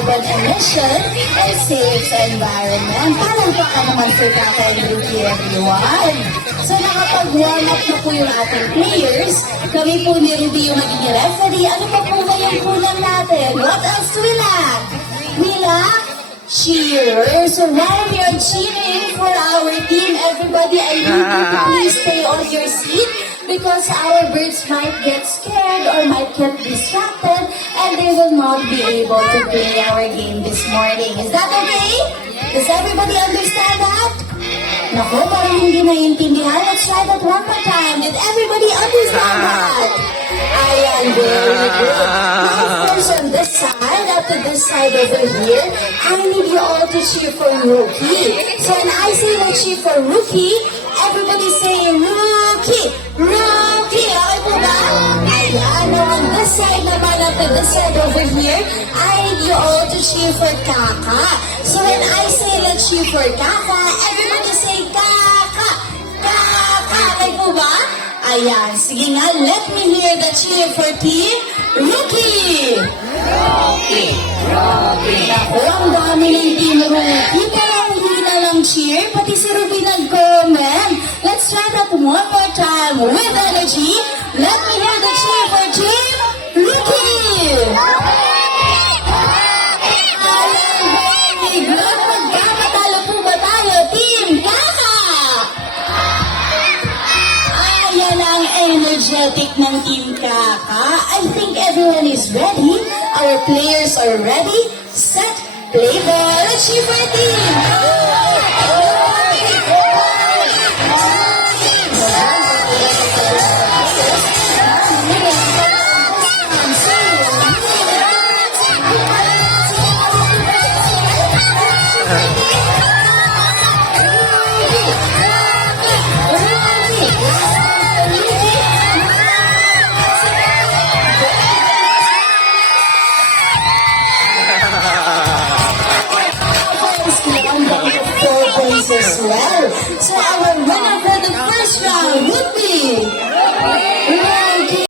carbon emission and safe environment. Palagpakan naman for Kaka and Rookie, everyone. So nakapag-warm up na po yung ating players. Kami po ni Ruby yung magiging referee. Ano pa po ba yung kulang natin? What else do we lack? We lack cheers. So while we are cheering for our team, everybody, I need you to please stay on your seat because our birds might get scared or might get distracted and they will not be able to play our game this morning. Is that okay? Does everybody understand that? Naku, parang hindi naiintindihan. Let's try that one more time. Did everybody understand that? Ayan, very good. Now, first on this side, up to this side over here, I need you all to cheer for Rookie. So when I say let's cheer for Rookie, everybody say Rookie! Rookie! Okay po ba? Ayan, now on this side naman, up to this side over here, I need you all to cheer for Kaka. So when I say let's cheer for Kaka, everybody say Kaka! Kaka! Okay po ba? Ayan, sige nga, let me hear the cheer for Team Rookie! Rookie! Rookie! Ako, ang dami ng Team Rookie, pero hindi na lang cheer, pati si Ruby nag-comment. Let's try that one more time with energy. Let me hear the cheer for Team Rookie! Ayan, very good. Magkamatalo po ba tayo, Team Kaka? Ayan ang energetic ng Team Kaka. I think everyone is ready. Our players are ready. Set, play ball. Let's cheer for the team.